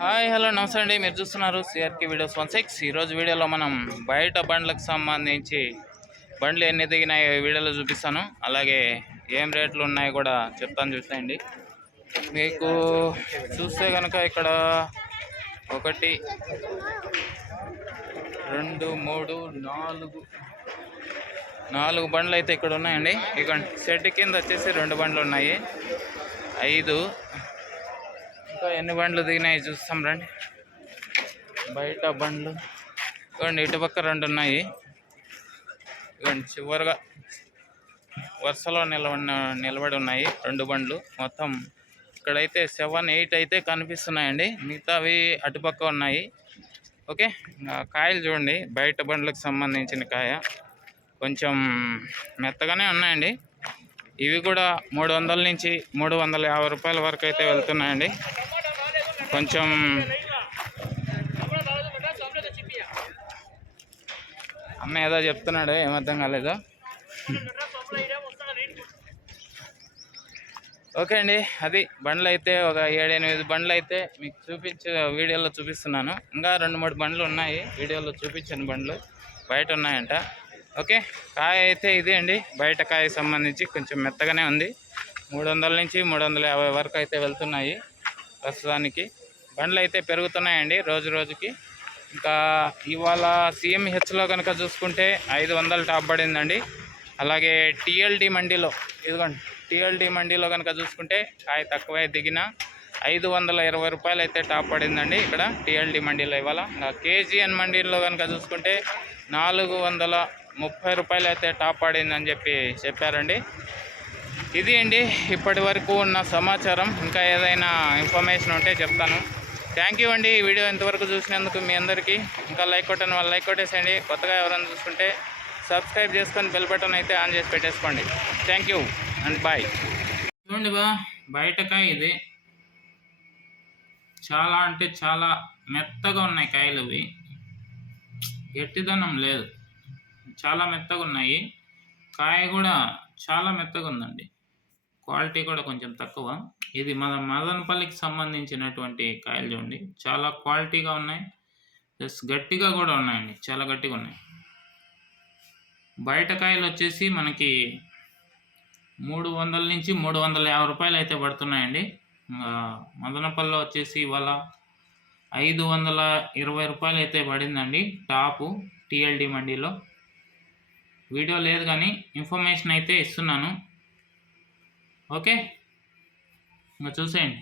Hi hello నమస్తే అండి. మీరు చూస్తున్నారు సిఆర్కే వీడియోస్ 16. ఈరోజు వీడియోలో మనం బయట బండ్లకు సంబంధించి బండ్లు ఎన్ని దిగినాయో వీడియోలో చూపిస్తాను. అలాగే ఏం రేట్లు ఉన్నాయో కూడా చెప్తాను. చూసేయండి. మీకు చూస్తే కనుక ఇక్కడ 1 2 3 4 బండ్లు అయితే ఇక్కడ ఉన్నాయండి. ఇక షెడ్ కింద వచ్చేసి 2 బండ్లు ఉన్నాయి. 5 ఇంకా ఎన్ని బండ్లు దిగినాయి చూస్తాం రండి. బయట బండ్లు ఇవ్వండి, ఇటుపక్క 2 ఉన్నాయి. ఇవ్వండి చివరిగా వరుసలో నిలబడి ఉన్నాయి 2 బండ్లు. మొత్తం ఇక్కడైతే 7 8 అయితే కనిపిస్తున్నాయండి. మిగతావి అటుపక్క ఉన్నాయి. ఓకే, కాయలు చూడండి. బయట బండ్లకు సంబంధించిన కాయ కొంచెం మెత్తగానే ఉన్నాయండి. ఇవి కూడా 300 నుంచి 350 రూపాయల వరకు అయితే వెళ్తున్నాయండి. కొంచెం అన్న ఏదో చెప్తున్నాడు, ఏమర్థం కాలేదు. ఓకే అండి, అది బండ్లు అయితే ఒక 7-8 బండ్లు అయితే మీకు వీడియోలో చూపిస్తున్నాను. ఇంకా 2-3 బండ్లు ఉన్నాయి, వీడియోలో చూపించిన బండ్లు బయట ఉన్నాయంట. ఓకే, కాయ అయితే ఇదే అండి. బయట కాయ సంబంధించి కొంచెం మెత్తగానే ఉంది. 300 నుంచి 350 వరకు అయితే వెళ్తున్నాయి. ప్రస్తుతానికి బండ్లు అయితే పెరుగుతున్నాయండి రోజు రోజుకి. ఇంకా ఇవాళ సిఎంహెచ్లో కనుక చూసుకుంటే 500 టాప్ పడిందండి. అలాగే టీఎల్డి మండీలో, ఇదిగోండి టీఎల్డి మండీలో కనుక చూసుకుంటే కాయ తక్కువే దిగిన 520 రూపాయలు అయితే టాప్ పడిందండి ఇక్కడ టీఎల్డి మండీలో ఇవాళ. ఇంకా కేజీఎన్ మండీలో కనుక చూసుకుంటే 430 రూపాయలు అయితే టాప్ పడిందని చెప్పారండి. ఇది అండి ఇప్పటి వరకు ఉన్న సమాచారం. ఇంకా ఏదైనా ఇన్ఫర్మేషన్ ఉంటే చెప్తాను. థ్యాంక్ యూ అండి. ఈ వీడియో ఇంతవరకు చూసినందుకు మీ అందరికీ. ఇంకా లైక్ కొట్టని వాళ్ళు లైక్ కొట్టేసేయండి. కొత్తగా ఎవరైనా చూసుకుంటే సబ్స్క్రైబ్ చేసుకొని బెల్ బటన్ అయితే ఆన్ చేసి పెట్టేసుకోండి. Thank you and bye. చూడండి బయటకాయ ఇది చాలా అంటే చాలా మెత్తగా ఉన్నాయి కాయలు. ఇవి గట్టిదనం లేదు, చాలా మెత్తగా ఉన్నాయి. కాయ కూడా చాలా మెత్తగా ఉందండి. క్వాలిటీ కూడా కొంచెం తక్కువ. ఇది మన మదనపల్లికి సంబంధించినటువంటి కాయలు చూడండి. చాలా క్వాలిటీగా ఉన్నాయి, ప్లస్ గట్టిగా కూడా ఉన్నాయండి. చాలా గట్టిగా ఉన్నాయి. బయట కాయలు వచ్చేసి మనకి 300 నుంచి 350 రూపాయలు అయితే పడుతున్నాయండి. మదనపల్లిలో వచ్చేసి ఇవాళ 520 రూపాయలు అయితే పడిందండి టాపు టీఎల్డి మండీలో. వీడియో లేదు కానీ ఇన్ఫర్మేషన్ అయితే ఇస్తున్నాను. ఓకే, ఇంకా చూసేయండి.